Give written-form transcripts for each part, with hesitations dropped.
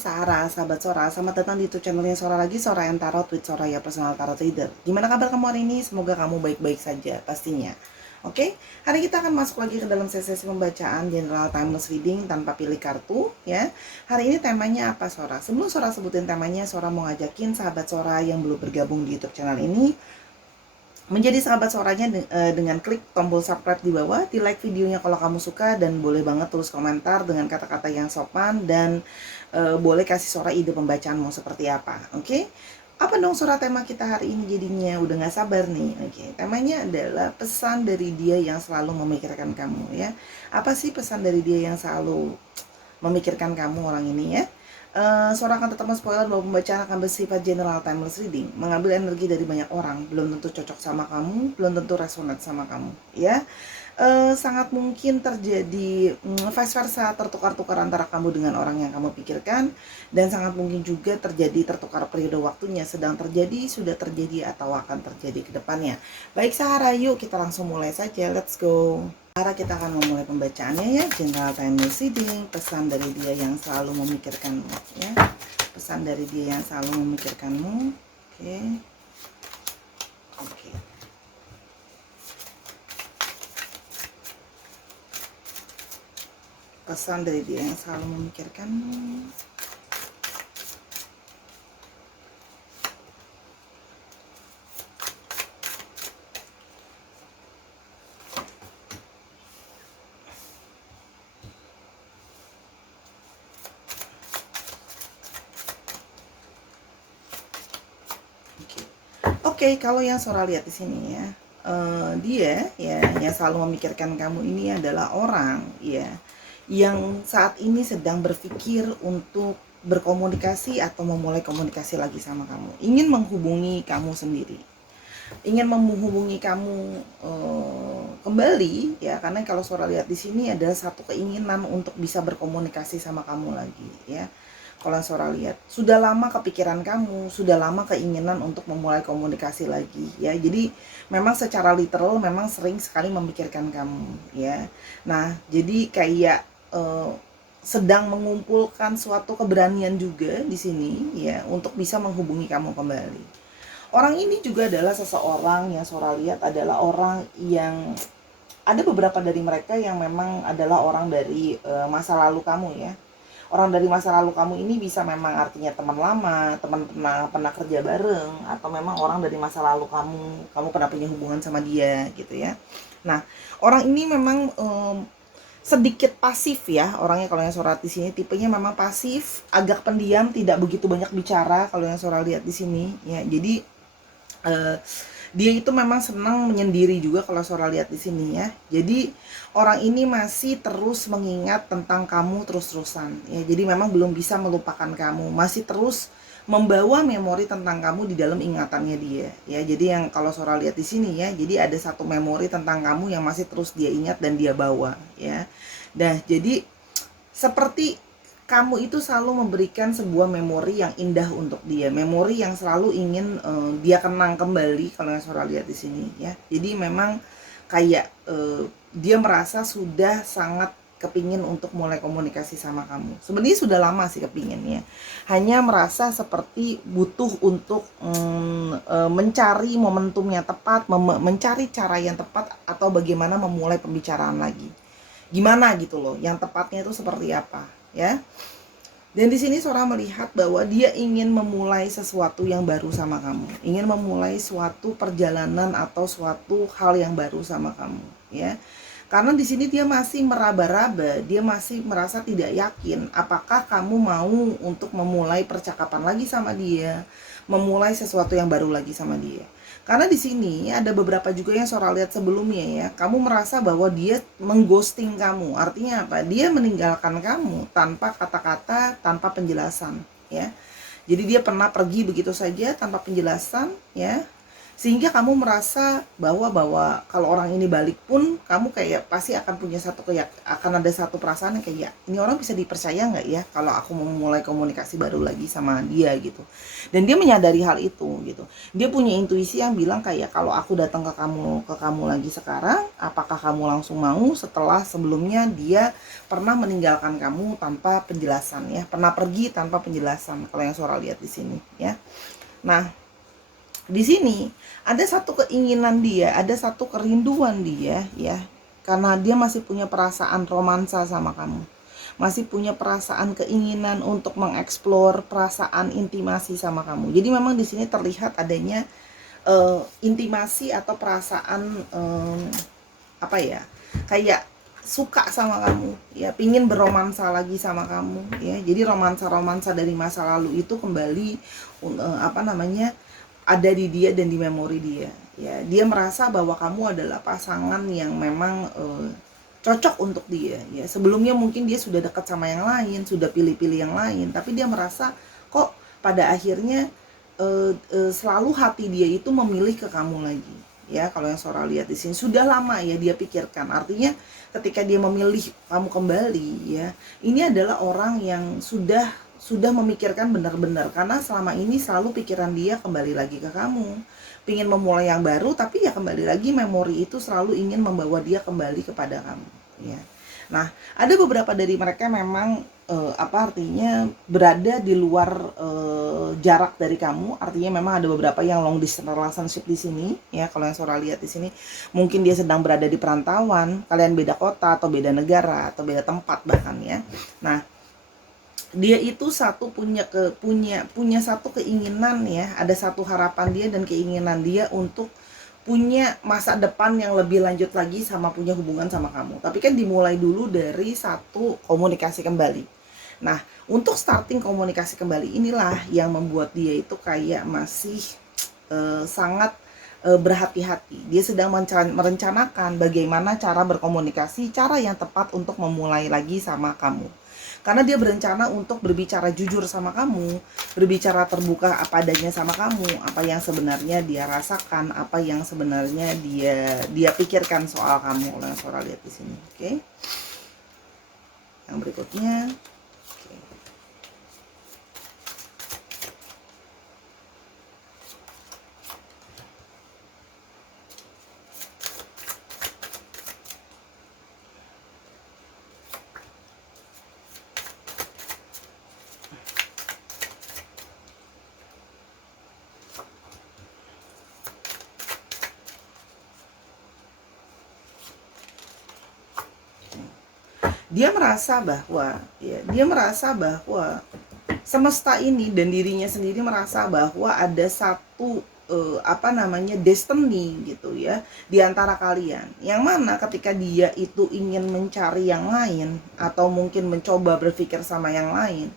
Sahara, sahabat Sora, selamat datang di YouTube channelnya Sora lagi, Sora and Tarot with Soraya Personal Tarot Reader. Gimana kabar kamu hari ini? Semoga kamu baik-baik saja pastinya. Oke, hari kita akan masuk lagi ke dalam sesi pembacaan General Timeless Reading tanpa pilih kartu ya. Hari ini temanya apa Sora? Sebelum Sora sebutin temanya, Sora mau ngajakin sahabat Sora yang belum bergabung di YouTube channel ini menjadi sahabat Soranya dengan klik tombol subscribe di bawah, di like videonya kalau kamu suka, dan boleh banget tulis komentar dengan kata-kata yang sopan, dan boleh kasih Sora ide pembacaan mau seperti apa. Oke? Apa dong Sora tema kita hari ini jadinya? Udah gak sabar nih. Oke, temanya adalah pesan dari dia yang selalu memikirkan kamu ya. Apa sih pesan dari dia yang selalu memikirkan kamu orang ini ya? Sora akan tetap spoiler bahwa pembacaan akan bersifat general timeless reading, mengambil energi dari banyak orang, belum tentu cocok sama kamu, belum tentu resonate sama kamu ya. Sangat mungkin terjadi vice versa, tertukar-tukar antara kamu dengan orang yang kamu pikirkan, dan sangat mungkin juga terjadi tertukar periode waktunya, sedang terjadi, sudah terjadi, atau akan terjadi ke depannya. Baik Sahara, yuk kita langsung mulai saja, let's go. Sekarang kita akan memulai pembacaannya ya. General Timeless Reading, pesan dari dia yang selalu memikirkanmu ya. Pesan dari dia yang selalu memikirkanmu. Oke. Oke. Pesan dari dia yang selalu memikirkanmu. Oke, kalau yang Sora lihat di sini ya, dia ya yang selalu memikirkan kamu ini adalah orang ya yang saat ini sedang berpikir untuk berkomunikasi atau memulai komunikasi lagi sama kamu, ingin menghubungi kamu sendiri, ingin menghubungi kamu kembali ya, karena kalau Sora lihat di sini adalah satu keinginan untuk bisa berkomunikasi sama kamu lagi ya. Kalau Sora lihat, sudah lama kepikiran kamu, sudah lama keinginan untuk memulai komunikasi lagi ya. Jadi memang secara literal memang sering sekali memikirkan kamu ya. Nah, jadi kayak sedang mengumpulkan suatu keberanian juga di sini ya untuk bisa menghubungi kamu kembali. Orang ini juga adalah seseorang yang Sora lihat adalah orang yang ada beberapa dari mereka yang memang adalah orang dari masa lalu kamu ya. Orang dari masa lalu kamu ini bisa memang artinya teman lama, teman pernah kerja bareng, atau memang orang dari masa lalu kamu pernah punya hubungan sama dia gitu ya. Nah, orang ini memang sedikit pasif ya orangnya. Kalau yang Sora di sini tipenya memang pasif, agak pendiam, tidak begitu banyak bicara kalau yang Sora lihat di sini ya. Jadi dia itu memang senang menyendiri juga kalau Sora lihat di sini ya. Jadi orang ini masih terus mengingat tentang kamu terus-terusan ya. Jadi memang belum bisa melupakan kamu, masih terus membawa memori tentang kamu di dalam ingatannya dia ya. Jadi yang kalau Sora lihat di sini ya, jadi ada satu memori tentang kamu yang masih terus dia ingat dan dia bawa ya. Nah, jadi seperti kamu itu selalu memberikan sebuah memori yang indah untuk dia, memori yang selalu ingin dia kenang kembali kalau yang Sora lihat di sini ya. Jadi memang kayak dia merasa sudah sangat kepingin untuk mulai komunikasi sama kamu. Sebenarnya sudah lama sih kepinginnya, hanya merasa seperti butuh untuk mencari momentum yang tepat, mencari cara yang tepat, atau bagaimana memulai pembicaraan lagi. Gimana gitu loh, yang tepatnya itu seperti apa ya. Dan di sini Sora melihat bahwa dia ingin memulai sesuatu yang baru sama kamu, ingin memulai suatu perjalanan atau suatu hal yang baru sama kamu ya. Karena di sini dia masih meraba-raba, dia masih merasa tidak yakin apakah kamu mau untuk memulai percakapan lagi sama dia, memulai sesuatu yang baru lagi sama dia. Karena di sini ada beberapa juga yang Sora lihat sebelumnya ya, kamu merasa bahwa dia mengghosting kamu. Artinya apa? Dia meninggalkan kamu tanpa kata-kata, tanpa penjelasan ya. Jadi dia pernah pergi begitu saja tanpa penjelasan ya. sehingga kamu merasa bahwa kalau orang ini balik pun kamu kayak pasti akan punya akan ada satu perasaan yang kayak ini orang bisa dipercaya nggak ya kalau aku mau mulai komunikasi baru lagi sama dia gitu. Dan dia menyadari hal itu gitu. Dia punya intuisi yang bilang kayak kalau aku datang ke kamu lagi sekarang, apakah kamu langsung mau setelah sebelumnya dia pernah meninggalkan kamu tanpa penjelasan ya, pernah pergi tanpa penjelasan kalau yang Sora lihat di sini ya. Nah, di sini ada satu keinginan dia, ada satu kerinduan dia ya, karena dia masih punya perasaan romansa sama kamu, masih punya perasaan keinginan untuk mengeksplor perasaan intimasi sama kamu. Jadi memang di sini terlihat adanya intimasi atau perasaan apa ya, kayak suka sama kamu ya, pingin beromansa lagi sama kamu ya. Jadi romansa dari masa lalu itu kembali apa namanya, ada di dia dan di memori dia ya. Dia merasa bahwa kamu adalah pasangan yang memang cocok untuk dia ya. Sebelumnya mungkin dia sudah dekat sama yang lain, sudah pilih-pilih yang lain, tapi dia merasa kok pada akhirnya selalu hati dia itu memilih ke kamu lagi ya. Kalau yang Sora lihat di sini sudah lama ya dia pikirkan, artinya ketika dia memilih kamu kembali ya, ini adalah orang yang sudah memikirkan benar-benar, karena selama ini selalu pikiran dia kembali lagi ke kamu, pingin memulai yang baru, tapi ya kembali lagi memori itu selalu ingin membawa dia kembali kepada kamu ya. Nah, ada beberapa dari mereka memang apa artinya berada di luar jarak dari kamu, artinya memang ada beberapa yang long distance relationship di sini ya. Kalau yang Sora lihat di sini mungkin dia sedang berada di perantauan, kalian beda kota atau beda negara atau beda tempat bahkan ya. Nah, dia itu punya satu keinginan ya, ada satu harapan dia dan keinginan dia untuk punya masa depan yang lebih lanjut lagi sama punya hubungan sama kamu. Tapi kan dimulai dulu dari satu komunikasi kembali. Nah, untuk starting komunikasi kembali inilah yang membuat dia itu kayak masih sangat berhati-hati. Dia sedang merencanakan bagaimana cara berkomunikasi, cara yang tepat untuk memulai lagi sama kamu. Karena dia berencana untuk berbicara jujur sama kamu, berbicara terbuka apa adanya sama kamu, apa yang sebenarnya dia rasakan, apa yang sebenarnya dia pikirkan soal kamu. Oleh Sora lihat di sini, oke? Yang berikutnya, oke. Dia merasa bahwa semesta ini dan dirinya sendiri merasa bahwa ada satu apa namanya destiny gitu ya di antara kalian, yang mana ketika dia itu ingin mencari yang lain atau mungkin mencoba berpikir sama yang lain,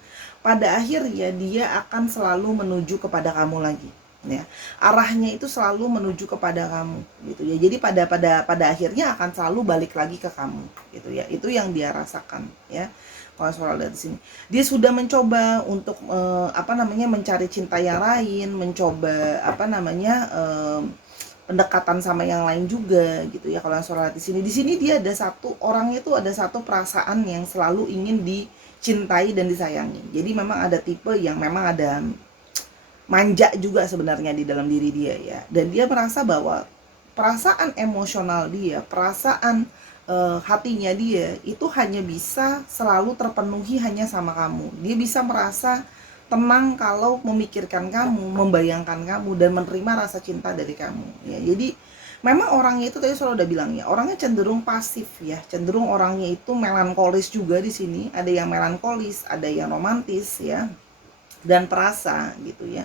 pada akhirnya dia akan selalu menuju kepada kamu lagi ya. Arahnya itu selalu menuju kepada kamu gitu ya. Jadi pada akhirnya akan selalu balik lagi ke kamu gitu ya. Itu yang dia rasakan ya. Kalau soal lihat di sini, dia sudah mencoba untuk apa namanya mencari cinta yang lain, mencoba apa namanya pendekatan sama yang lain juga gitu ya. Kalau soal lihat di sini dia ada satu orang, itu ada satu perasaan yang selalu ingin dicintai dan disayangi. Jadi memang ada tipe yang memang ada manja juga sebenarnya di dalam diri dia ya. Dan dia merasa bahwa perasaan emosional dia, perasaan hatinya dia itu hanya bisa selalu terpenuhi hanya sama kamu. Dia bisa merasa tenang kalau memikirkan kamu, membayangkan kamu, dan menerima rasa cinta dari kamu ya. Jadi memang orangnya itu tadi selalu udah bilang ya, orangnya cenderung pasif ya, cenderung orangnya itu melankolis juga di sini. Ada yang melankolis, ada yang romantis ya, dan perasa gitu ya.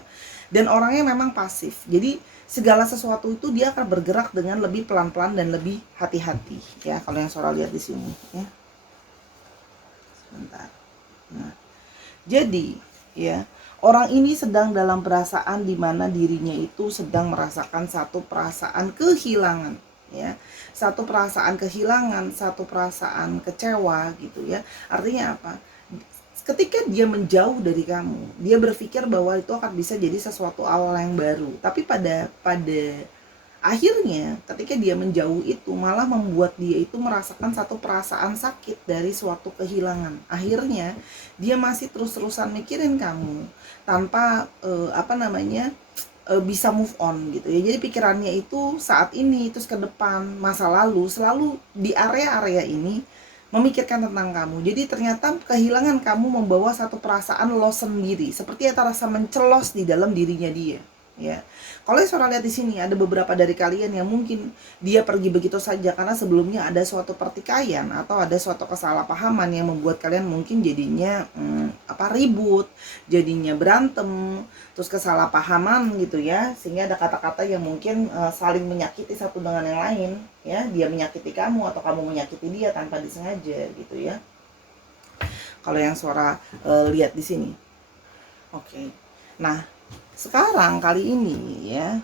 Dan orangnya memang pasif. Jadi segala sesuatu itu dia akan bergerak dengan lebih pelan-pelan dan lebih hati-hati ya. Kalau yang Sora lihat di sini ya. Sebentar. Nah, jadi ya, orang ini sedang dalam perasaan di mana dirinya itu sedang merasakan satu perasaan kehilangan ya. Satu perasaan kehilangan, satu perasaan kecewa gitu ya. Artinya apa? ketika dia menjauh dari kamu, dia berpikir bahwa itu akan bisa jadi sesuatu awal yang baru. Tapi pada akhirnya ketika dia menjauh itu malah membuat dia itu merasakan satu perasaan sakit dari suatu kehilangan. Akhirnya dia masih terus-terusan mikirin kamu tanpa bisa move on gitu ya. Jadi pikirannya itu saat ini terus ke depan, masa lalu, selalu di area-area ini memikirkan tentang kamu. Jadi ternyata kehilangan kamu membawa satu perasaan loss sendiri, seperti ada rasa mencelos di dalam dirinya dia, ya. Kalau saudara lihat di sini ada beberapa dari kalian yang mungkin dia pergi begitu saja karena sebelumnya ada suatu pertikaian atau ada suatu kesalahpahaman yang membuat kalian mungkin jadinya ribut, jadinya berantem, terus kesalahpahaman gitu ya, sehingga ada kata-kata yang mungkin saling menyakiti satu dengan yang lain, ya. Dia menyakiti kamu atau kamu menyakiti dia tanpa disengaja gitu ya. Kalau yang suara lihat di sini. Oke. Nah, sekarang kali ini ya,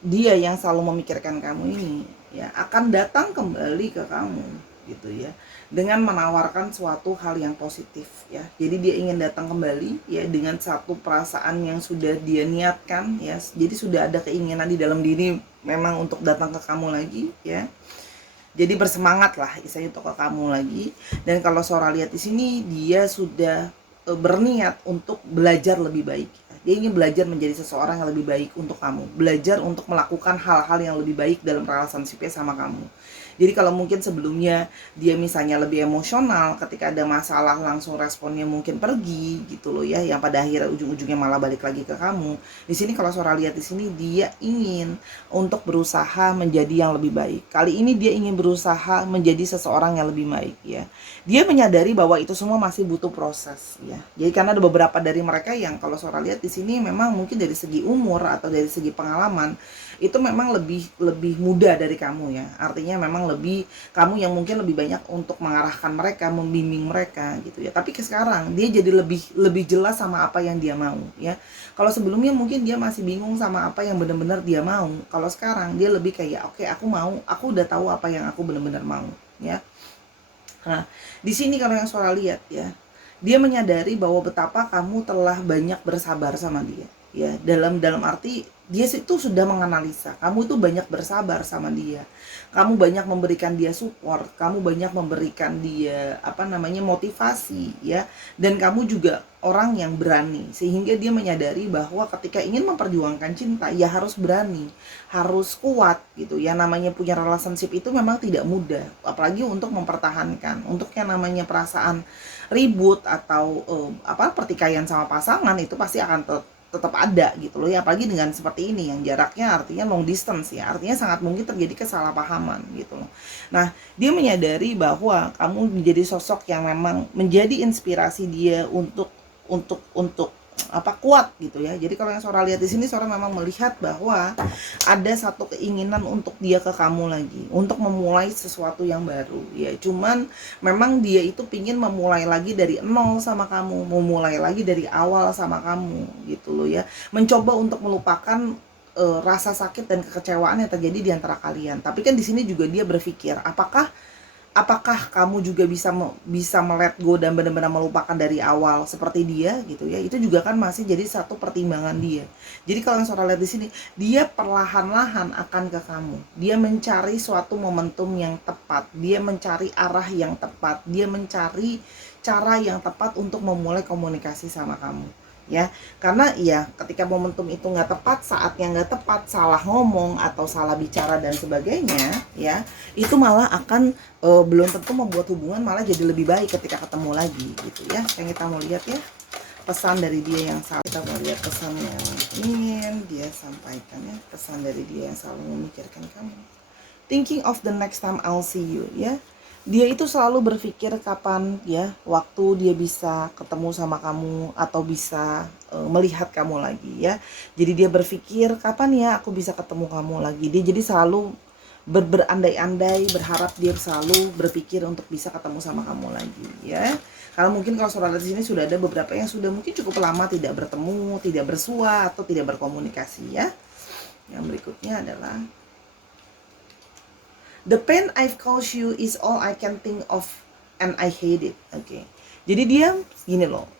dia yang selalu memikirkan kamu ini ya akan datang kembali ke kamu gitu ya, dengan menawarkan suatu hal yang positif ya. Jadi dia ingin datang kembali ya dengan satu perasaan yang sudah dia niatkan ya. Jadi sudah ada keinginan di dalam diri memang untuk datang ke kamu lagi ya. Jadi bersemangat lah istilahnya untuk ke kamu lagi. Dan kalau Sora lihat di sini, dia sudah berniat untuk belajar lebih baik. Dia ingin belajar menjadi seseorang yang lebih baik untuk kamu, belajar untuk melakukan hal-hal yang lebih baik dalam relationship-nya sama kamu. Jadi kalau mungkin sebelumnya dia misalnya lebih emosional, ketika ada masalah langsung responnya mungkin pergi gitu loh ya, yang pada akhirnya ujung-ujungnya malah balik lagi ke kamu. Di sini kalau Sora lihat di sini, dia ingin untuk berusaha menjadi yang lebih baik. Kali ini dia ingin berusaha menjadi seseorang yang lebih baik ya. Dia menyadari bahwa itu semua masih butuh proses ya. Jadi karena ada beberapa dari mereka yang kalau Sora lihat di sini memang mungkin dari segi umur atau dari segi pengalaman itu memang lebih muda dari kamu ya. Artinya memang kamu yang mungkin lebih banyak untuk mengarahkan mereka, membimbing mereka gitu ya. Tapi sekarang dia jadi lebih jelas sama apa yang dia mau ya. Kalau sebelumnya mungkin dia masih bingung sama apa yang benar-benar dia mau. Kalau sekarang dia lebih kayak oke, aku udah tahu apa yang aku benar-benar mau ya. Nah, di sini kalau yang Suara lihat ya, dia menyadari bahwa betapa kamu telah banyak bersabar sama dia ya, dalam arti dia itu sudah menganalisa kamu itu banyak bersabar sama dia, kamu banyak memberikan dia support, kamu banyak memberikan dia motivasi ya, dan kamu juga orang yang berani, sehingga dia menyadari bahwa ketika ingin memperjuangkan cinta ya harus berani, harus kuat gitu ya. Namanya punya relationship itu memang tidak mudah, apalagi untuk mempertahankan, untuk yang namanya perasaan ribut atau pertikaian sama pasangan itu pasti akan tetap ada gitu loh ya, apalagi dengan seperti ini yang jaraknya artinya long distance ya, artinya sangat mungkin terjadi kesalahpahaman gitu loh. Nah, dia menyadari bahwa kamu menjadi sosok yang memang menjadi inspirasi dia untuk kuat gitu ya. Jadi kalau yang Sora lihat di sini, Sora memang melihat bahwa ada satu keinginan untuk dia ke kamu lagi, untuk memulai sesuatu yang baru ya. Cuman memang dia itu pingin memulai lagi dari nol sama kamu, memulai lagi dari awal sama kamu gitu loh ya. Mencoba untuk melupakan rasa sakit dan kekecewaan yang terjadi di antara kalian. Tapi kan di sini juga dia berpikir, apakah kamu juga bisa let go dan benar-benar melupakan dari awal seperti dia gitu ya. Itu juga kan masih jadi satu pertimbangan dia. Jadi kalau yang Saudara lihat di sini, dia perlahan-lahan akan ke kamu. Dia mencari suatu momentum yang tepat, dia mencari arah yang tepat, dia mencari cara yang tepat untuk memulai komunikasi sama kamu ya. Karena ya ketika momentum itu nggak tepat, saatnya nggak tepat, salah ngomong atau salah bicara dan sebagainya ya, itu malah akan belum tentu membuat hubungan malah jadi lebih baik ketika ketemu lagi gitu ya. Yang kita mau lihat ya, pesan dari dia yang selalu, kita mau lihat pesan yang ingin dia sampaikan ya, pesan dari dia yang selalu memikirkan kamu, thinking of the next time I'll see you ya. Dia itu selalu berpikir kapan ya waktu dia bisa ketemu sama kamu atau bisa melihat kamu lagi ya. Jadi dia berpikir kapan ya aku bisa ketemu kamu lagi. Dia jadi selalu berandai-andai, berharap, dia selalu berpikir untuk bisa ketemu sama kamu lagi ya. Karena mungkin kalau Saudara di sini sudah ada beberapa yang sudah mungkin cukup lama tidak bertemu, tidak bersua atau tidak berkomunikasi ya. Yang berikutnya adalah the pain I've caused you is all I can think of and I hate it. Oke. Jadi dia gini loh,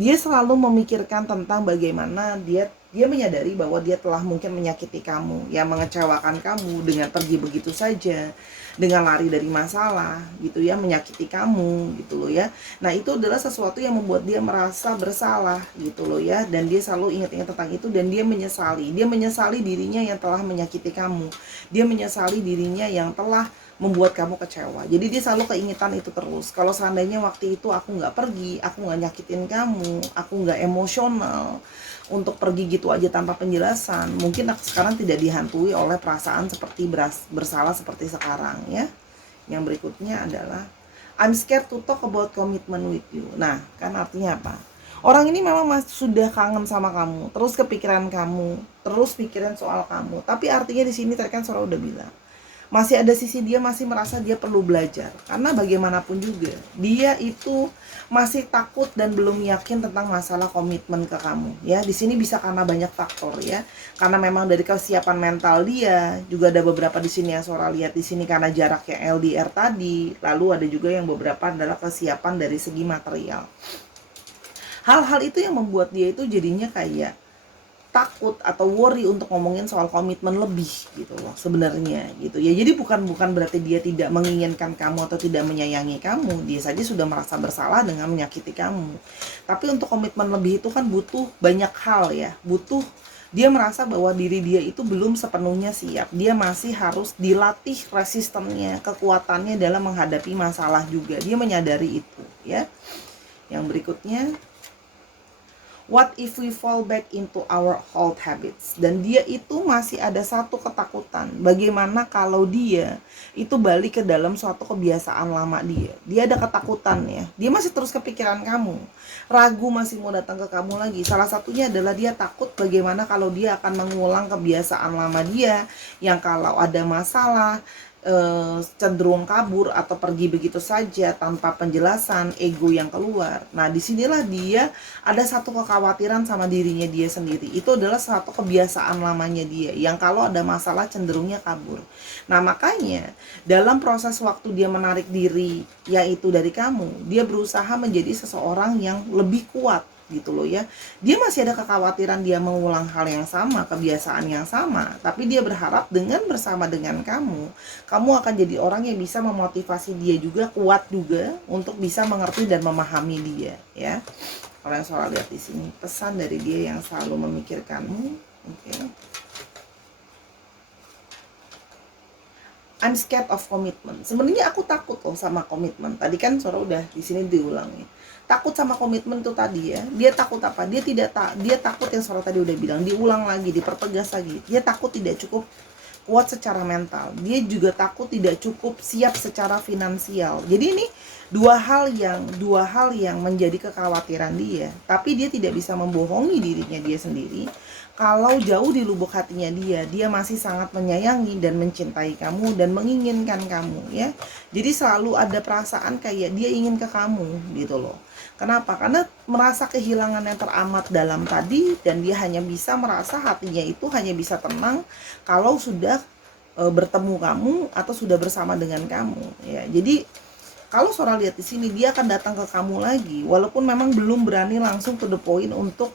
Dia selalu memikirkan tentang bagaimana dia menyadari bahwa dia telah mungkin menyakiti kamu, ya mengecewakan kamu dengan pergi begitu saja, dengan lari dari masalah gitu ya, menyakiti kamu gitu loh ya. Nah, itu adalah sesuatu yang membuat dia merasa bersalah gitu loh ya, dan dia selalu ingat-ingat tentang itu dan dia menyesali. Dia menyesali dirinya yang telah menyakiti kamu. Dia menyesali dirinya yang telah membuat kamu kecewa. Jadi dia selalu keingetan itu terus. Kalau seandainya waktu itu aku nggak pergi, aku nggak nyakitin kamu, aku nggak emosional untuk pergi gitu aja tanpa penjelasan, mungkin aku sekarang tidak dihantui oleh perasaan seperti bersalah seperti sekarang ya. Yang berikutnya adalah I'm scared to talk about commitment with you. Nah, kan artinya apa? Orang ini memang sudah kangen sama kamu, terus kepikiran kamu, terus pikiran soal kamu. Tapi artinya di sini tadi kan Sora udah bilang, masih ada sisi dia masih merasa dia perlu belajar, karena bagaimanapun juga dia itu masih takut dan belum yakin tentang masalah komitmen ke kamu ya. Di sini bisa karena banyak faktor ya, karena memang dari kesiapan mental dia, juga ada beberapa di sini yang Sora lihat di sini karena jaraknya LDR tadi, lalu ada juga yang beberapa adalah kesiapan dari segi material. Hal-hal itu yang membuat dia itu jadinya kayak takut atau worry untuk ngomongin soal komitmen lebih gitu loh sebenarnya gitu ya. Jadi bukan berarti dia tidak menginginkan kamu atau tidak menyayangi kamu, dia saja sudah merasa bersalah dengan menyakiti kamu. Tapi untuk komitmen lebih itu kan butuh banyak hal ya, butuh dia merasa bahwa diri dia itu belum sepenuhnya siap, dia masih harus dilatih resistennya, kekuatannya dalam menghadapi masalah juga, dia menyadari itu ya. Yang berikutnya, what if we fall back into our old habits? Dan dia itu masih ada satu ketakutan. Bagaimana kalau dia itu balik ke dalam suatu kebiasaan lama dia. Dia ada ketakutan ya. Dia masih terus kepikiran kamu. Ragu masih mau datang ke kamu lagi. Salah satunya adalah dia takut bagaimana kalau dia akan mengulang kebiasaan lama dia. Yang kalau ada masalah cenderung kabur atau pergi begitu saja tanpa penjelasan, ego yang keluar. Nah, disinilah dia ada satu kekhawatiran sama dirinya dia sendiri. Itu adalah satu kebiasaan lamanya dia yang kalau ada masalah cenderungnya kabur. Nah, makanya dalam proses waktu dia menarik diri yaitu dari kamu, dia berusaha menjadi seseorang yang lebih kuat gitu loh ya. Dia masih ada kekhawatiran dia mengulang hal yang sama, kebiasaan yang sama, tapi dia berharap dengan bersama dengan kamu akan jadi orang yang bisa memotivasi dia juga, kuat juga untuk bisa mengerti dan memahami dia ya. Kalau yang Sora lihat di sini, pesan dari dia yang selalu memikirkanmu. Oke. I'm scared of commitment. Sebenarnya aku takut loh sama komitmen. Tadi kan Sora udah di sini diulangi. Takut sama komitmen tuh tadi ya. Dia takut apa? Dia takut yang Sora tadi udah bilang, diulang lagi, dipertegas lagi. Dia takut tidak cukup kuat secara mental. Dia juga takut tidak cukup siap secara finansial. Jadi ini dua hal yang menjadi kekhawatiran dia. Tapi dia tidak bisa membohongi dirinya dia sendiri. Kalau jauh di lubuk hatinya dia masih sangat menyayangi dan mencintai kamu dan menginginkan kamu ya. Jadi selalu ada perasaan kayak dia ingin ke kamu gitu loh. Kenapa? Karena merasa kehilangan yang teramat dalam tadi, dan dia hanya bisa merasa hatinya itu hanya bisa tenang kalau sudah bertemu kamu atau sudah bersama dengan kamu ya. Jadi kalau Sora lihat di sini, dia akan datang ke kamu lagi walaupun memang belum berani langsung to the point untuk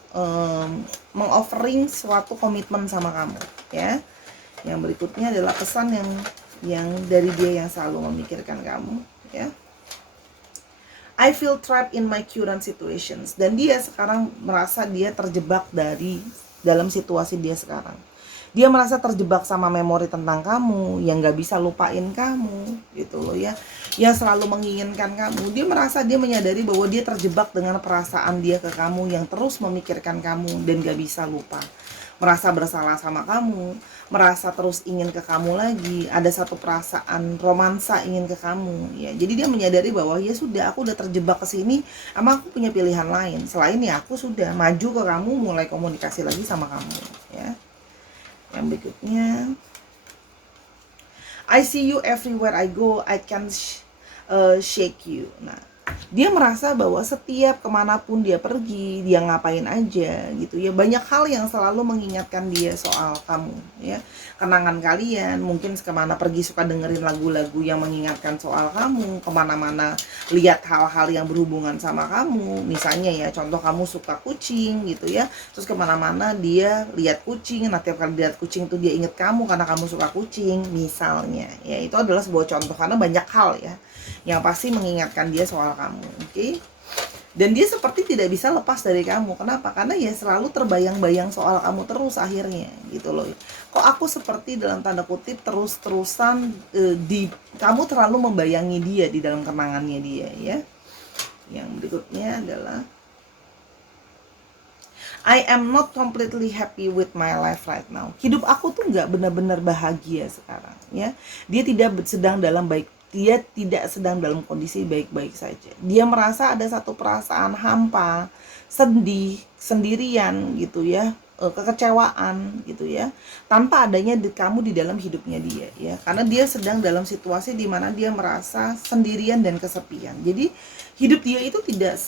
mengoffering suatu komitmen sama kamu ya. Yang berikutnya adalah pesan yang dari dia yang selalu memikirkan kamu ya. I feel trapped in my current situations. Dan dia sekarang merasa dia terjebak dalam situasi dia sekarang. Dia merasa terjebak sama memori tentang kamu, yang gak bisa lupain kamu gitu loh ya, yang selalu menginginkan kamu. Dia merasa, dia menyadari bahwa dia terjebak dengan perasaan dia ke kamu yang terus memikirkan kamu dan gak bisa lupa. Merasa bersalah sama kamu, merasa terus ingin ke kamu lagi, ada satu perasaan romansa ingin ke kamu ya. Jadi dia menyadari bahwa ya sudah, aku udah terjebak ke sini, emang aku punya pilihan lain selain ya aku sudah maju ke kamu, mulai komunikasi lagi sama kamu ya. Yang berikutnya, I see you everywhere I go, I can shake you. Nah, Dia merasa bahwa setiap kemanapun dia pergi, dia ngapain aja gitu ya, banyak hal yang selalu mengingatkan dia soal kamu ya. Kenangan kalian, mungkin kemana pergi suka dengerin lagu-lagu yang mengingatkan soal kamu, kemana-mana lihat hal-hal yang berhubungan sama kamu. Misalnya ya, contoh kamu suka kucing gitu ya, terus kemana-mana dia lihat kucing, nah tiap kali lihat kucing tuh dia inget kamu karena kamu suka kucing misalnya ya. Itu adalah sebuah contoh, karena banyak hal ya yang pasti mengingatkan dia soal kamu, oke? Dan dia seperti tidak bisa lepas dari kamu. Kenapa? Karena ya selalu terbayang-bayang soal kamu terus akhirnya gitu loh. Kok aku seperti dalam tanda kutip terus-terusan di kamu terlalu membayangi dia di dalam kenangannya dia ya. Yang berikutnya adalah I am not completely happy with my life right now. Hidup aku tuh nggak benar-benar bahagia sekarang ya. Dia tidak sedang dalam kondisi baik-baik saja. Dia merasa ada satu perasaan hampa, sedih, sendirian gitu ya, kekecewaan gitu ya, tanpa adanya kamu di dalam hidupnya dia ya. Karena dia sedang dalam situasi di mana dia merasa sendirian dan kesepian. Jadi hidup dia itu tidak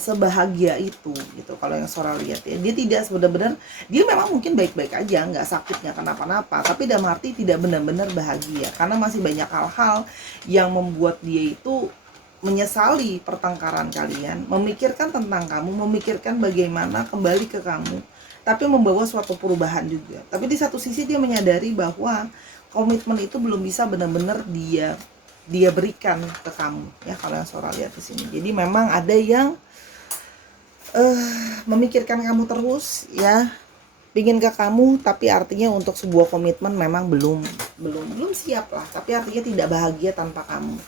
sebahagia itu gitu. Kalau yang Sora lihat ya, dia tidak benar-benar, dia memang mungkin baik-baik aja, nggak sakit, nggak kenapa-napa, tapi dalam arti tidak benar-benar bahagia karena masih banyak hal-hal yang membuat dia itu menyesali pertengkaran kalian, memikirkan tentang kamu, memikirkan bagaimana kembali ke kamu, tapi membawa suatu perubahan juga. Tapi di satu sisi dia menyadari bahwa komitmen itu belum bisa benar-benar dia berikan ke kamu ya, kalau yang Sora lihat di sini. Jadi memang ada yang memikirkan kamu terus ya, pingin ke kamu, tapi artinya untuk sebuah komitmen memang belum siap lah, tapi artinya tidak bahagia tanpa kamu.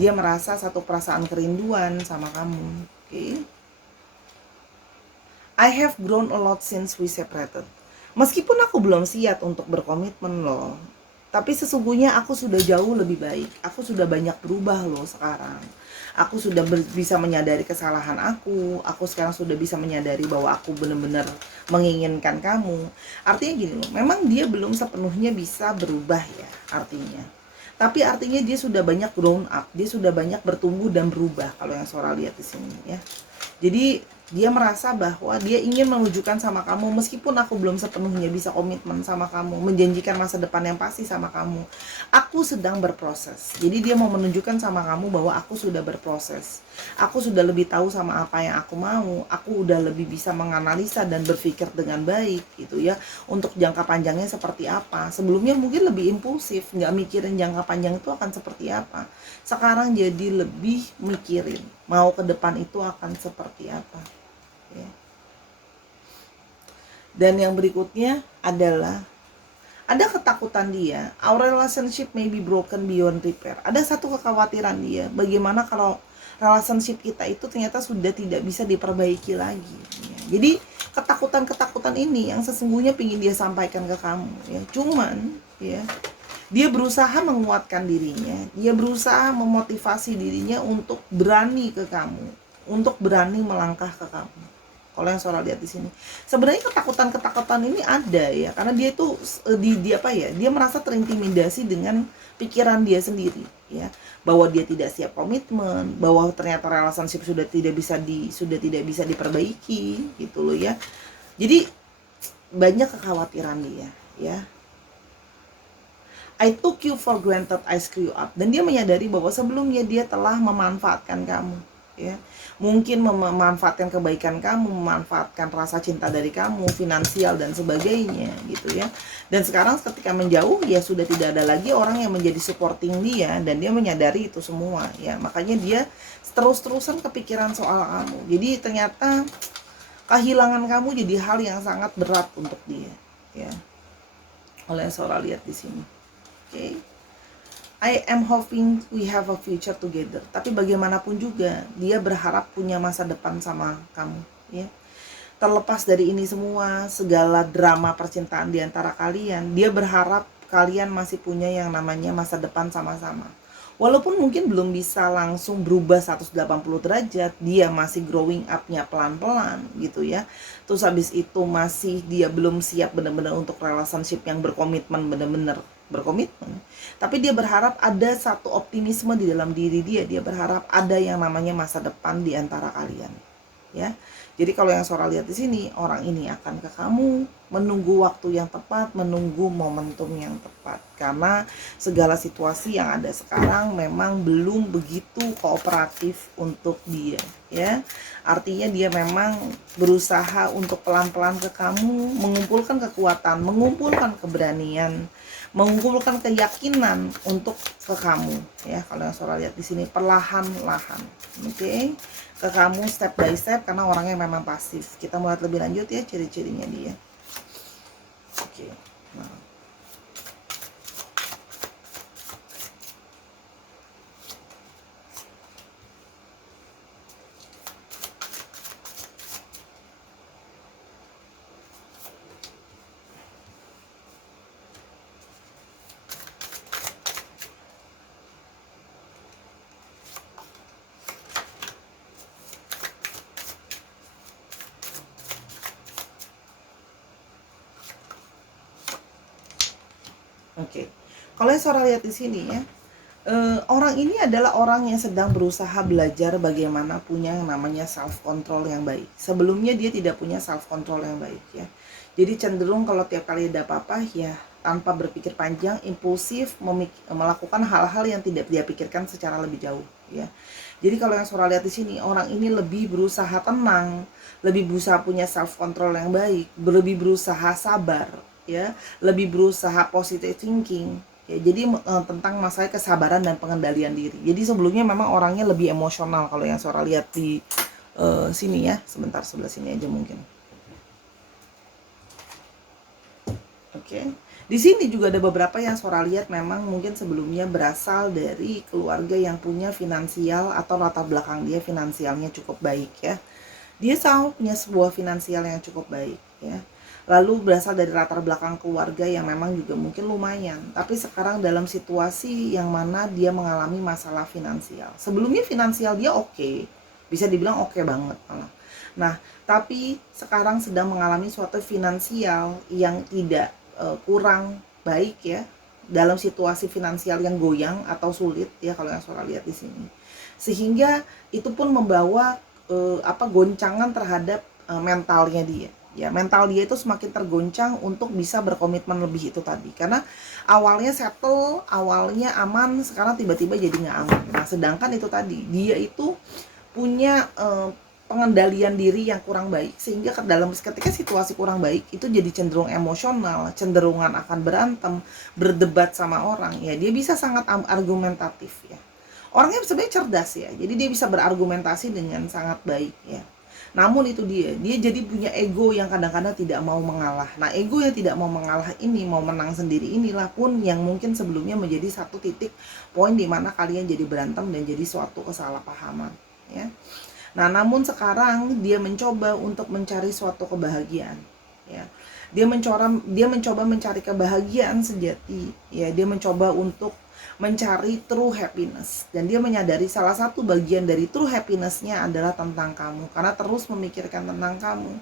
Dia merasa satu perasaan kerinduan sama kamu, oke? I have grown a lot since we separated. Meskipun aku belum siap untuk berkomitmen loh, tapi sesungguhnya aku sudah jauh lebih baik. Aku sudah banyak berubah loh sekarang. Aku sudah bisa menyadari kesalahan aku. Aku sekarang sudah bisa menyadari bahwa aku benar-benar menginginkan kamu. Artinya gini loh, memang dia belum sepenuhnya bisa berubah ya artinya. Tapi artinya dia sudah banyak grown up, dia sudah banyak bertumbuh dan berubah kalau yang Sora lihat di sini ya. Jadi dia merasa bahwa dia ingin menunjukkan sama kamu, meskipun aku belum sepenuhnya bisa komitmen sama kamu, menjanjikan masa depan yang pasti sama kamu, aku sedang berproses. Jadi dia mau menunjukkan sama kamu bahwa aku sudah berproses, aku sudah lebih tahu sama apa yang aku mau, aku udah lebih bisa menganalisa dan berpikir dengan baik gitu ya, untuk jangka panjangnya seperti apa. Sebelumnya mungkin lebih impulsif, nggak mikirin jangka panjang itu akan seperti apa. Sekarang jadi lebih mikirin mau ke depan itu akan seperti apa ya. Dan yang berikutnya adalah ada ketakutan dia, our relationship may be broken beyond repair. Ada satu kekhawatiran dia, bagaimana kalau relationship kita itu ternyata sudah tidak bisa diperbaiki lagi ya. Jadi ketakutan-ketakutan ini yang sesungguhnya ingin dia sampaikan ke kamu ya. Cuman ya, dia berusaha menguatkan dirinya, dia berusaha memotivasi dirinya untuk berani ke kamu, untuk berani melangkah ke kamu. Kalau yang Sora lihat di sini, sebenarnya ketakutan-ketakutan ini ada ya, karena dia itu dia merasa terintimidasi dengan pikiran dia sendiri ya, bahwa dia tidak siap komitmen, bahwa ternyata relationship sudah tidak bisa diperbaiki gitu loh ya. Jadi banyak kekhawatiran dia ya. I took you for granted, I screw up. Dan dia menyadari bahwa sebelumnya dia telah memanfaatkan kamu ya. Mungkin memanfaatkan kebaikan kamu, memanfaatkan rasa cinta dari kamu, finansial dan sebagainya gitu ya. Dan sekarang ketika menjauh ya sudah tidak ada lagi orang yang menjadi supporting dia, dan dia menyadari itu semua ya. Makanya dia terus-terusan kepikiran soal kamu. Jadi ternyata kehilangan kamu jadi hal yang sangat berat untuk dia ya. Oleh Sora lihat di sini. Okay. I am hoping we have a future together. Tapi bagaimanapun juga dia berharap punya masa depan sama kamu ya. Terlepas dari ini semua, segala drama percintaan di antara kalian, dia berharap kalian masih punya yang namanya masa depan sama-sama. Walaupun mungkin belum bisa langsung berubah 180 derajat, dia masih growing up-nya pelan-pelan gitu ya. Terus habis itu masih dia belum siap benar-benar untuk relationship yang berkomitmen benar-benar berkomitmen. Tapi dia berharap ada satu optimisme di dalam diri dia. Dia berharap ada yang namanya masa depan di antara kalian. Ya. Jadi kalau yang Sora lihat di sini, orang ini akan ke kamu menunggu waktu yang tepat, menunggu momentum yang tepat. Karena segala situasi yang ada sekarang memang belum begitu kooperatif untuk dia, ya. Artinya dia memang berusaha untuk pelan-pelan ke kamu, mengumpulkan kekuatan, mengumpulkan keberanian, mengumpulkan keyakinan untuk ke kamu, ya. Kalau yang Sora lihat di sini perlahan-lahan, oke? Ke kamu step by step, karena orangnya memang pasif. Kita mulai lebih lanjut ya ciri-cirinya dia. Oke. Nah. Oke. Kalau yang Sora lihat di sini ya, orang ini adalah orang yang sedang berusaha belajar bagaimana punya yang namanya self control yang baik. Sebelumnya dia tidak punya self control yang baik ya. Jadi cenderung kalau tiap kali ada apa-apa ya tanpa berpikir panjang, impulsif, melakukan hal-hal yang tidak dia pikirkan secara lebih jauh ya. Jadi kalau yang Sora lihat di sini, orang ini lebih berusaha tenang, lebih berusaha punya self control yang baik, lebih berusaha sabar ya, lebih berusaha positive thinking ya. Jadi tentang masalah kesabaran dan pengendalian diri. Jadi sebelumnya memang orangnya lebih emosional kalau yang Sora lihat di sini ya. Sebentar, sebelah sini aja mungkin. Oke. Di sini juga ada beberapa yang Sora lihat memang mungkin sebelumnya berasal dari keluarga yang punya finansial atau latar belakang dia finansialnya cukup baik ya. Dia selalu punya sebuah finansial yang cukup baik ya. Lalu berasal dari latar belakang keluarga yang memang juga mungkin lumayan, tapi sekarang dalam situasi yang mana dia mengalami masalah finansial. Sebelumnya finansial dia oke, bisa dibilang oke banget malah. Nah, tapi sekarang sedang mengalami suatu finansial yang tidak kurang baik ya, dalam situasi finansial yang goyang atau sulit ya kalau yang Sora lihat di sini. Sehingga itu pun membawa goncangan terhadap mentalnya dia. Ya, mental dia itu semakin tergoncang untuk bisa berkomitmen lebih itu tadi. Karena awalnya settle, awalnya aman, sekarang tiba-tiba jadi nggak aman. Nah, sedangkan itu tadi, dia itu punya pengendalian diri yang kurang baik, sehingga ketika situasi kurang baik itu jadi cenderung emosional, cenderungan akan berantem, berdebat sama orang. Ya, dia bisa sangat argumentatif ya. Orangnya sebenarnya cerdas ya, jadi dia bisa berargumentasi dengan sangat baik ya. Namun itu dia jadi punya ego yang kadang-kadang tidak mau mengalah. Nah, ego yang tidak mau mengalah ini, mau menang sendiri inilah pun yang mungkin sebelumnya menjadi satu titik poin di mana kalian jadi berantem dan jadi suatu kesalahpahaman ya. Nah, namun sekarang dia mencoba untuk mencari suatu kebahagiaan ya. Dia mencoba mencari kebahagiaan sejati ya. Dia mencoba untuk mencari true happiness, dan dia menyadari salah satu bagian dari true happiness-nya adalah tentang kamu, karena terus memikirkan tentang kamu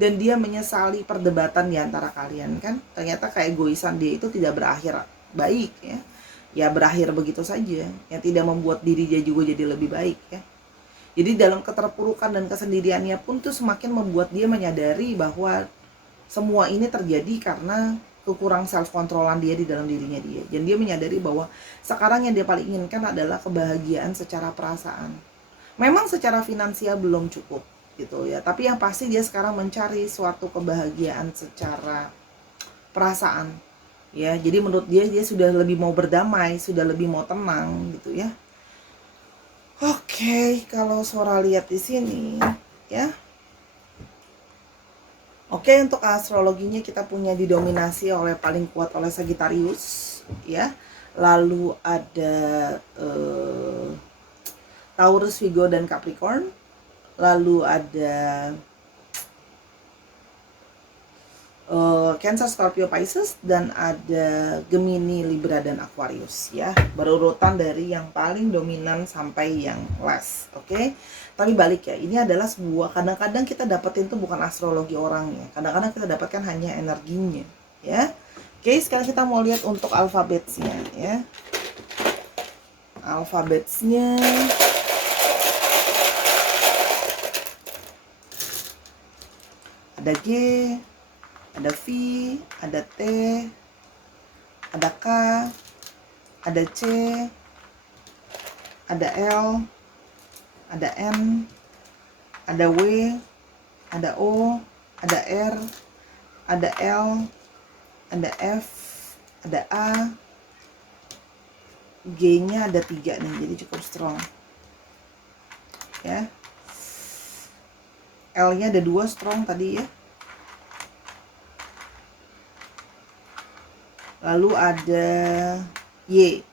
dan dia menyesali perdebatan di antara kalian kan. Ternyata keegoisan dia itu tidak berakhir baik ya. Ya berakhir begitu saja, yang tidak membuat diri dia juga jadi lebih baik ya. Jadi dalam keterpurukan dan kesendiriannya pun tuh semakin membuat dia menyadari bahwa semua ini terjadi karena kekurang self controlan dia di dalam dirinya dia. Dan dia menyadari bahwa sekarang yang dia paling inginkan adalah kebahagiaan secara perasaan. Memang secara finansial belum cukup gitu ya, tapi yang pasti dia sekarang mencari suatu kebahagiaan secara perasaan ya. Jadi menurut dia sudah lebih mau berdamai, sudah lebih mau tenang gitu ya. Oke, kalau Sora lihat di sini ya. Oke, untuk astrologinya kita punya didominasi oleh paling kuat oleh Sagittarius ya. Lalu ada Taurus, Virgo dan Capricorn. Lalu ada Cancer, Scorpio, Pisces, dan ada Gemini, Libra dan Aquarius ya. Berurutan dari yang paling dominan sampai yang last, oke? Tapi balik ya, ini adalah sebuah, kadang-kadang kita dapetin tuh bukan astrologi orangnya, kadang-kadang kita dapatkan hanya energinya ya. Oke, sekarang kita mau lihat untuk alfabetnya ya. Alfabetnya ada G, ada V, ada T, ada K, ada C, ada L, ada N, ada W, ada O, ada R, ada L, ada F, ada A, G-nya ada 3 nih, jadi cukup strong ya. L-nya ada 2 strong tadi ya. Lalu ada Y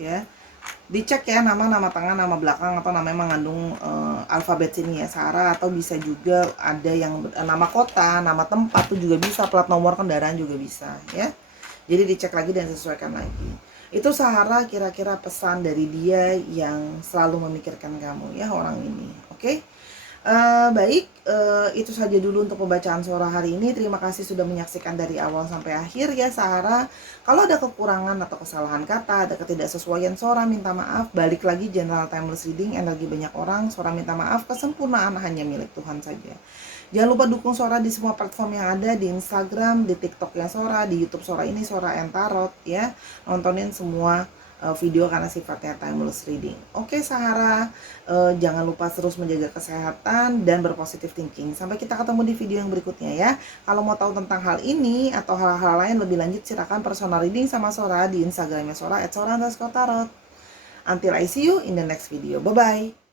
ya. Dicek ya nama tengah, nama belakang atau namanya mengandung alfabet sini ya, Sarah, atau bisa juga ada yang nama kota, nama tempat tuh juga bisa, plat nomor kendaraan juga bisa ya. Jadi dicek lagi dan sesuaikan lagi. Itu Sarah kira-kira pesan dari dia yang selalu memikirkan kamu ya, orang ini. Oke? Baik, itu saja dulu untuk pembacaan suara hari ini. Terima kasih sudah menyaksikan dari awal sampai akhir ya Sarah. Kalau ada kekurangan atau kesalahan kata, ada ketidaksesuaian suara, minta maaf. Balik lagi, General Timeless Reading, energi banyak orang. Suara minta maaf, kesempurnaan hanya milik Tuhan saja. Jangan lupa dukung Sora di semua platform yang ada, di Instagram, di TikTok-nya Sora, di YouTube Sora ini, Sora and Tarot ya. Nontonin semua video karena sifatnya timeless reading. Oke Sahara, jangan lupa terus menjaga kesehatan dan berpositif thinking. Sampai kita ketemu di video yang berikutnya ya. Kalau mau tahu tentang hal ini atau hal-hal lain lebih lanjut, silakan personal reading sama Sora di Instagramnya Sora @sora_tarot. Until I see you in the next video. Bye bye.